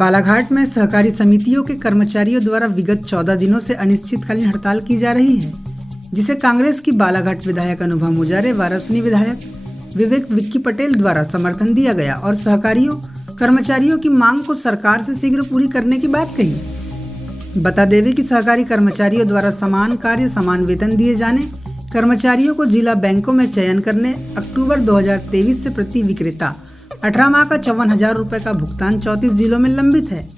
बालाघाट में सहकारी समितियों के कर्मचारियों द्वारा विगत 14 दिनों से अनिश्चितकालीन हड़ताल की जा रही है, जिसे कांग्रेस की बालाघाट विधायक अनुभव मुजारे, वारासनी विधायक विवेक विक्की पटेल द्वारा समर्थन दिया गया और सहकारियों कर्मचारियों की मांग को सरकार से शीघ्र पूरी करने की बात कही। बता देवे कि सहकारी कर्मचारियों द्वारा समान कार्य समान वेतन दिए जाने, कर्मचारियों को जिला बैंकों में चयन करने, अक्टूबर 2023 से प्रति विक्रेता 18 माह का 54,000 रुपये का भुगतान 34 जिलों में लंबित है।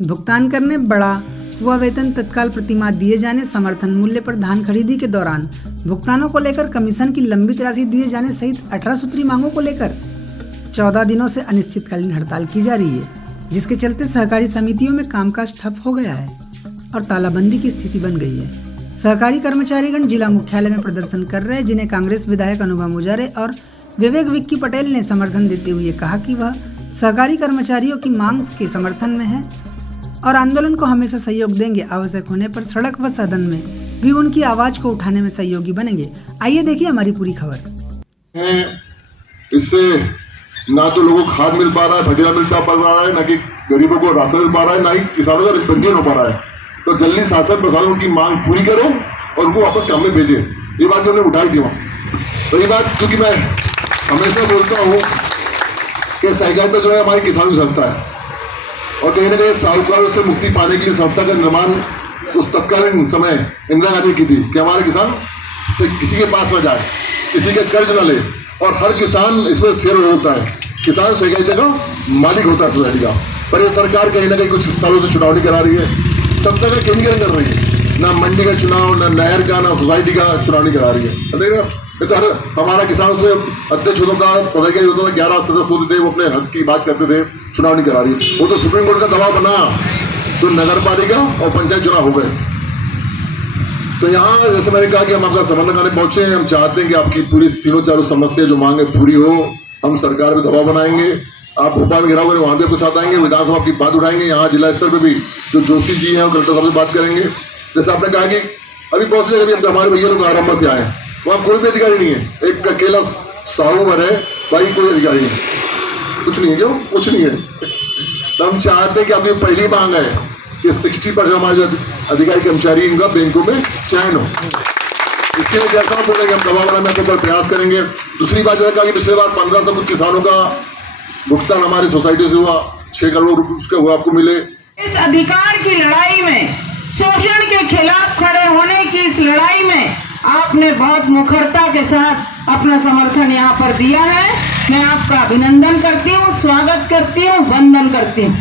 भुगतान करने, बढ़ा हुआ वेतन तत्काल प्रतिमाह दिए जाने, समर्थन मूल्य पर धान खरीदी के दौरान भुगतानों को लेकर कमीशन की लंबित राशि दिए जाने सहित 18 सूत्री मांगों को लेकर 14 दिनों से अनिश्चितकालीन हड़ताल की जा रही है, जिसके चलते सहकारी समितियों में कामकाज ठप हो गया है और तालाबंदी की स्थिति बन गई है। सहकारी कर्मचारीगण जिला मुख्यालय में प्रदर्शन कर रहे हैं, जिन्हें कांग्रेस विधायक अनुभव मुजारे और विवेक विक्की पटेल ने समर्थन देते हुए कहा कि वह सहकारी कर्मचारियों की मांग के समर्थन में है और आंदोलन को हमेशा सहयोग देंगे। आवश्यक होने पर सड़क व सदन में भी उनकी आवाज को उठाने में सहयोगी बनेंगे। आइए देखिए हमारी पूरी खबर। इससे ना तो लोगों को खाद मिल पा रहा है, भजिया मिल पा रहा है, ना कि गरीबों को राशन मिल पा रहा है, ना ही किसानों का पंजीयन हो पा रहा है। तो जल्दी शासन प्रशासन उनकी मांग पूरी करो और उनको वापस काम में भेजे। ये बात जो हमने उठाई थी वहाँ। तो ये बात क्योंकि मैं हमेशा बोलता हूँ कि सहकारिता जो है हमारी किसानों की संस्था है और कहीं ना कहीं साहूकारों से मुक्ति पाने के लिए संस्था का निर्माण उस तत्कालीन समय इंदिरा गांधी की थी कि हमारे किसान से किसी के पास न जाए, किसी का कर्ज न ले और हर किसान इसमें शेयर होता है। किसान सहकारिता का मालिक होता है सोसाइटी का। पर ये सरकार कहीं ना कहीं कुछ सालों से चुनाव नहीं करा रही है, सत्ता का केंद्रीकरण कर रही है। ना मंडी का चुनाव, ना नहर का, ना सोसाइटी का चुनाव नहीं करा रही है। तो हमारा किसान उसमें अध्यक्ष होता था, पदाधिकारी होता था, 11 सदस्य होते थे, वो अपने हक की बात करते थे। चुनाव नहीं करा रही। वो तो सुप्रीम कोर्ट का दबाव बना तो नगर पालिका और पंचायत चुनाव हो गए। तो यहाँ जैसे मैंने कहा कि हम आपका समर्थन करने पहुंचे हैं। हम चाहते हैं कि आपकी पूरी तीनों चारों समस्या जो मांगे पूरी हो। हम सरकार पे दबाव बनाएंगे। आप भोपाल घेराव करें, वहाँ पे आपके साथ आएंगे, विधानसभा की बात उठाएंगे। यहाँ जिला स्तर पर भी जो जोशी जी हैं कलेक्टर साहब से बात करेंगे। जैसे आपने कहा कि अभी बहुत से अभी हमारे भैया लोग आरंभ से आए, वहाँ कोई भी अधिकारी नहीं है। एक अकेला साहू भर है, बाकी कोई अधिकारी नहीं, कुछ नहीं है। क्यों कुछ नहीं है? तो हम चाहते हैं कि आपकी पहली मांग है कि 60% हमारे जो अधिकारी कर्मचारी इनका बैंकों में चयन हो। इसके लिए जैसा आप बोलेंगे हम दबाव बनाने के ऊपर प्रयास करेंगे। दूसरी बात जो है कि पिछले बार 1500 कुछ किसानों का भुगतान हमारी सोसाइटी से हुआ, 6 करोड़ रुपये उसका हुआ आपको मिले। इस अधिकार की लड़ाई में, शोषण के खिलाफ खड़े होने की इस लड़ाई में आपने बहुत मुखरता के साथ अपना समर्थन यहाँ पर दिया है। मैं आपका अभिनंदन करती हूँ, स्वागत करती हूँ, वंदन करती हूँ।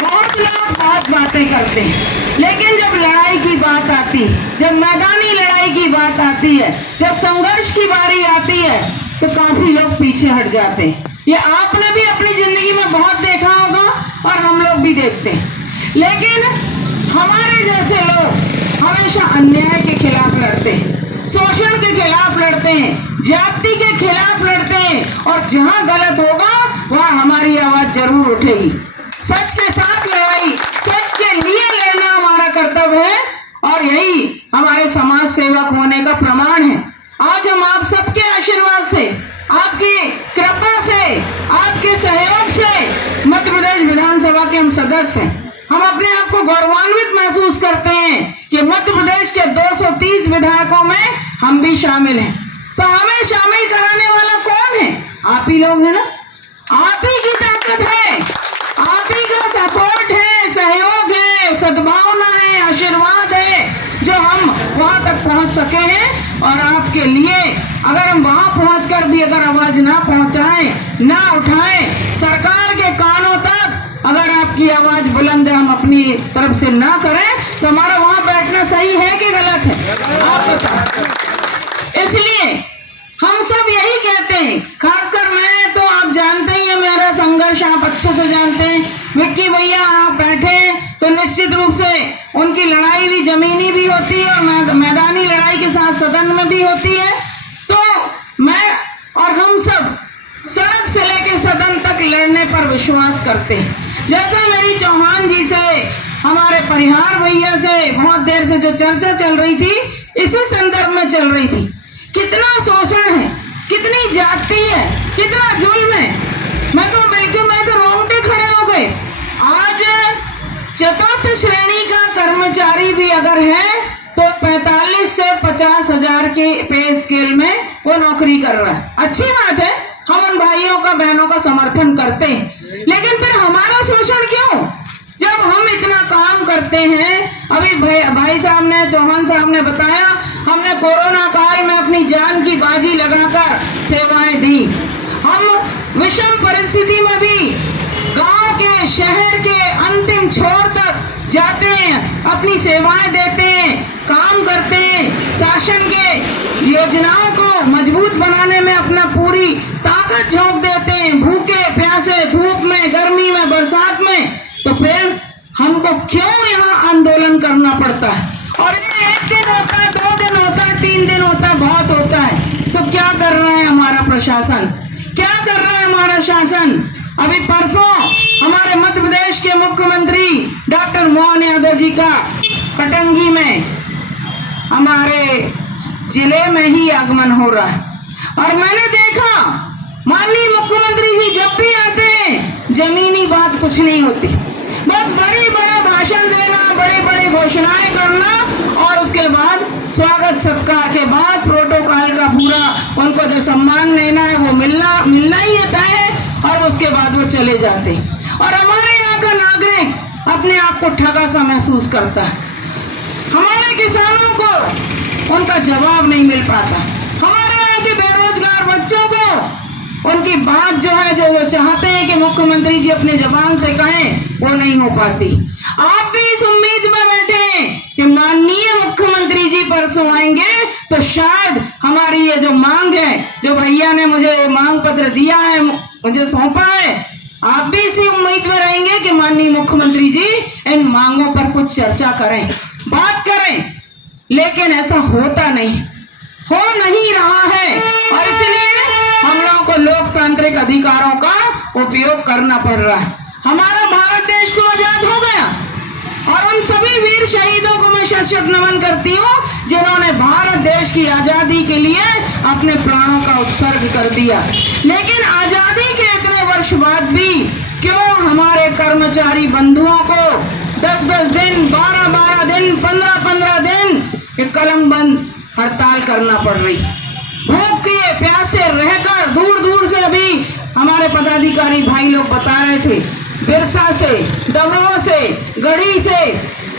बहुत लोग बहुत बातें करते हैं, लेकिन जब लड़ाई की बात आती, जब मैदानी लड़ाई की बात आती है, जब संघर्ष की बारी आती है, तो काफी लोग पीछे हट जाते हैं। ये आपने भी अपनी जिंदगी में बहुत देखा होगा और हम लोग भी देखते हैं। लेकिन हमारे जैसे लोग हमेशा अन्याय के खिलाफ लड़ते हैं, शोषण के खिलाफ लड़ते हैं, जाति के खिलाफ लड़ते हैं और जहां गलत होगा वहां हमारी आवाज जरूर उठेगी। सच के साथ लड़ाई, सच के लिए लड़ना हमारा कर्तव्य है और यही हमारे समाज सेवक होने का प्रमाण है। आज हम आप सबके आशीर्वाद से, आपकी कृपा से, आपके सहयोग से मध्य प्रदेश विधानसभा के हम सदस्य हैं। हम अपने आप को गौरवान्वित महसूस करते हैं कि मध्य प्रदेश के 230 विधायकों में हम भी शामिल हैं। तो हमें शामिल कराने वाला कौन है? आप ही लोग हैं ना। आप ही की ताकत है, आप ही का सपोर्ट है, सहयोग है, सद्भावना है, आशीर्वाद है, जो हम वहां तक पहुंच सके हैं। और आपके लिए अगर हम वहां पहुंचकर भी अगर आवाज ना पहुंचाएं, ना उठाएं, सरकार के कानों तक अगर आपकी आवाज बुलंद हम अपनी तरफ से ना करें, तो हमारा वहां बैठना सही है कि गलत है? आप बताओ। इसलिए हम सब यही कहते हैं, खासकर मैं तो, आप जानते ही हैं मेरा संघर्ष, आप अच्छे से जानते हैं। विक्की भैया आप बैठे तो निश्चित रूप से उनकी लड़ाई भी जमीनी भी होती है और मैदानी लड़ाई के साथ सदन में भी होती है। तो मैं और हम सब सड़क से लेकर सदन तक लड़ने पर विश्वास करते हैं। जैसा मेरी चौहान जी से, हमारे परिहार भैया से बहुत देर से जो चर्चा चल रही थी, इसी संदर्भ में चल रही थी। कितना शोषण है, कितनी जाति है, कितना जुल्म है। मैं तो रोंगटे खड़े हो गए चतुर्थ श्रेणी का कर्मचारी भी अगर है तो 45 से 50 हजार के पे स्केल में वो नौकरी कर रहा है। अच्छी बात है, हम उन भाइयों का बहनों का समर्थन करते हैं, लेकिन फिर हमारा शोषण क्यों? जब हम इतना काम करते हैं, अभी भाई साहब ने, चौहान साहब ने बताया, हमने कोरोना काल में अपनी जान की बाजी लगाकर सेवाएं दी। हम विषम परिस्थिति में भी गांव के, शहर के अंतिम छोर तक जाते हैं, अपनी सेवाएं देते हैं, काम करते हैं, शासन के योजनाओं को मजबूत बनाने में अपना पूरी ताकत झोंक देते हैं, भूखे प्यासे, धूप में, गर्मी में, बरसात में। तो फिर हमको क्यों यहाँ आंदोलन करना पड़ता है? और ये 1 दिन होता है, 2 दिन होता है, 3 दिन होता है, बहुत होता है। तो क्या कर रहा है हमारा प्रशासन? क्या कर रहा है हमारा शासन? अभी परसों हमारे मध्य प्रदेश के मुख्यमंत्री डॉक्टर मोहन यादव जी का कटंगी में, हमारे जिले में ही आगमन हो रहा है। और मैंने देखा माननीय मुख्यमंत्री जी जब भी आते हैं, जमीनी बात कुछ नहीं होती, बहुत बड़े भाषण देना, बड़ी घोषणाएं करना, और उसके बाद स्वागत सत्कार के बाद प्रोटोकॉल का पूरा उनको जो सम्मान लेना है वो मिलना ही तय है, और उसके बाद वो चले जाते हैं। और हमारे यहाँ का नागरिक अपने आप को ठगा सा महसूस करता है। हमारे किसानों को उनका जवाब नहीं मिल पाता, हमारे यहाँ के बेरोजगार बच्चों को उनकी बात जो है, जो वो चाहते हैं कि मुख्यमंत्री जी अपने जबान से कहें, वो नहीं हो पाती। आप भी इस उम्मीद में बैठे हैं कि माननीय मुख्यमंत्री जी परसों आएंगे तो शायद हमारी ये जो मांग है, जो भैया ने मुझे मांग पत्र दिया है, मुझे सौंपा है, आप भी इसी उम्मीद में रहेंगे कि माननीय मुख्यमंत्री जी इन मांगों पर कुछ चर्चा करें, बात करें। लेकिन ऐसा होता नहीं, हो नहीं रहा है, और इसलिए हम लोगों को लोकतांत्रिक अधिकारों का उपयोग करना पड़ रहा है। हमारा भारत देश तो आजाद हो गया, और उन सभी वीर शहीदों को मैं शत-शत नमन करती हूँ जिन्होंने भारत देश की आजादी के लिए अपने प्राणों का उत्सर्ग कर दिया। लेकिन आजादी के इतने वर्ष बाद भी क्यों हमारे कर्मचारी बंधुओं को 10-10 दिन, 12-12 दिन, 15-15 दिन कलमबंद हड़ताल करना पड़ रही? भूखे प्यासे रहकर दूर से अभी हमारे पदाधिकारी भाई लोग बता रहे थे, बिरसा से, दमोह से, गढ़ी से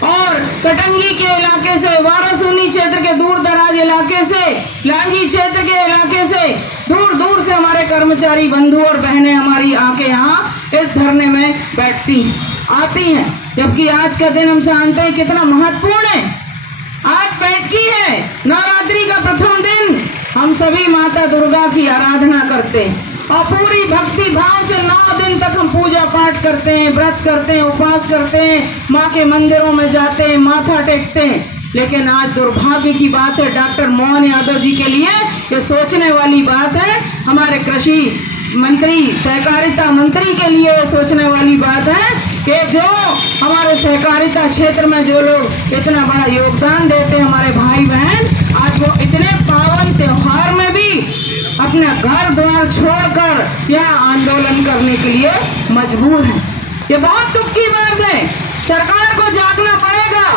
और कटंगी के इलाके से, वारासूनी क्षेत्र के दूर दराज इलाके से, लांजी क्षेत्र के इलाके से, दूर से हमारे कर्मचारी बंधु और बहनें हमारी आके यहाँ इस धरने में आती हैं। जबकि आज का दिन हम जानते हैं कितना महत्वपूर्ण है। आज बैठकी है, नवरात्रि का प्रथम दिन, हम सभी माता दुर्गा की आराधना करते हैं, और पूरी भक्ति भाव से 9 दिन तक हम पूजा पाठ करते हैं, व्रत करते हैं, उपवास करते हैं, माँ के मंदिरों में जाते हैं, माथा टेकते हैं। लेकिन आज दुर्भाग्य की बात है, डॉक्टर मोहन यादव जी के लिए ये सोचने वाली बात है, हमारे कृषि मंत्री, सहकारिता मंत्री के लिए सोचने वाली बात है कि जो हमारे सहकारिता क्षेत्र में जो लोग इतना बड़ा योगदान देते हैं, हमारे भाई बहन, आज वो इतने पावन त्योहार में भी अपना घर द्वार छोड़कर यहाँ आंदोलन करने के लिए मजबूर हैं। ये बहुत दुख की बात है। सरकार को जागना पड़ेगा,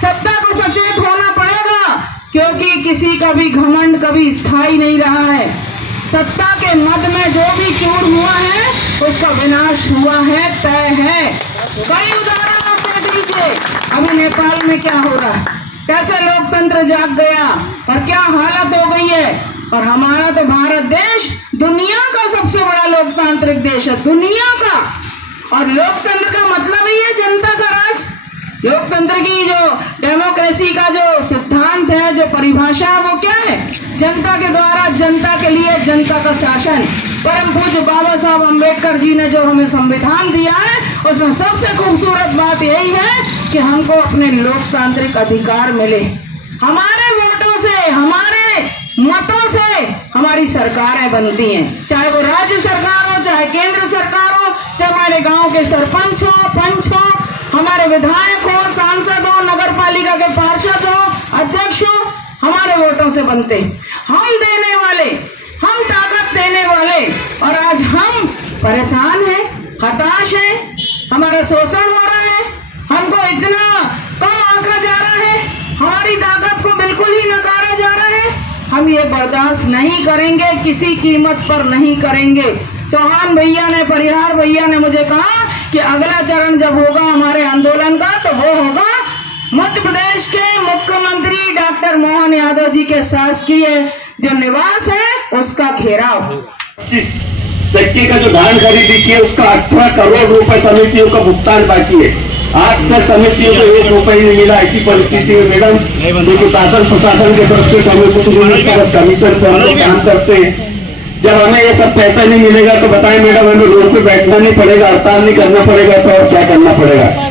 सत्ता को सचेत होना पड़ेगा, क्योंकि किसी का भी घमंड कभी स्थायी नहीं रहा है। सत्ता के मद में जो भी चूर हुआ है उसका विनाश हुआ है, तय है। कई उदाहरण आप देख लीजिए, अभी नेपाल में क्या हो रहा है, कैसे लोकतंत्र जाग गया और क्या हालत हो गई है। और हमारा तो भारत देश दुनिया का सबसे बड़ा लोकतांत्रिक देश है, दुनिया का। और लोकतंत्र का मतलब ही है जनता का राज। लोकतंत्र की जो डेमोक्रेसी का जो सिद्धांत है, जो परिभाषा है, वो क्या है? जनता के द्वारा, जनता के लिए, जनता का शासन। परम पूज्य बाबा साहब अम्बेडकर जी ने जो हमें संविधान दिया है, उसमें सबसे खूबसूरत बात यही है कि हमको अपने लोकतांत्रिक अधिकार मिले। हमारे वोटों से, हमारे मतों से हमारी सरकारें बनती हैं, चाहे वो राज्य सरकार हो, चाहे केंद्र सरकार हो, चाहे हमारे गांव के सरपंच हो, पंच हो, हमारे विधायक हो, सांसद हो, नगर पालिका के पार्षद हो, अध्यक्ष हो, हमारे वोटों से बनते। हम देने वाले, हम ताकत देने वाले, और आज हम परेशान हैं, हताश हैं, हमारा शोषण हो रहा है, हमको हमारी ताकत को बिल्कुल ही नकारा जा रहा है। हम ये बर्दाश्त नहीं करेंगे, किसी कीमत पर नहीं करेंगे। चौहान भैया ने, परिहार भैया ने मुझे कहा कि अगला चरण जब होगा हमारे आंदोलन का तो वो होगा मध्य प्रदेश के मुख्यमंत्री डॉक्टर मोहन यादव जी के शासकीय जो निवास है उसका घेराव होगा। जिस व्यक्ति का जो धान खरीदी की है उसका 18 करोड़ रुपए समितियों का भुगतान बाकी है। आज तक समितियों को 1 रुपए नहीं मिला। ऐसी परिस्थिति में मैडम क्योंकि शासन प्रशासन के तरफ से हमें कुछ नहीं मिलता, बस कमीशन पर हम लोग काम करते हैं। जब हमें ये सब पैसा नहीं मिलेगा तो बताएं मैडम, हमें रोड पे बैठना नहीं पड़ेगा, हड़ताल नहीं करना पड़ेगा तो और क्या करना पड़ेगा।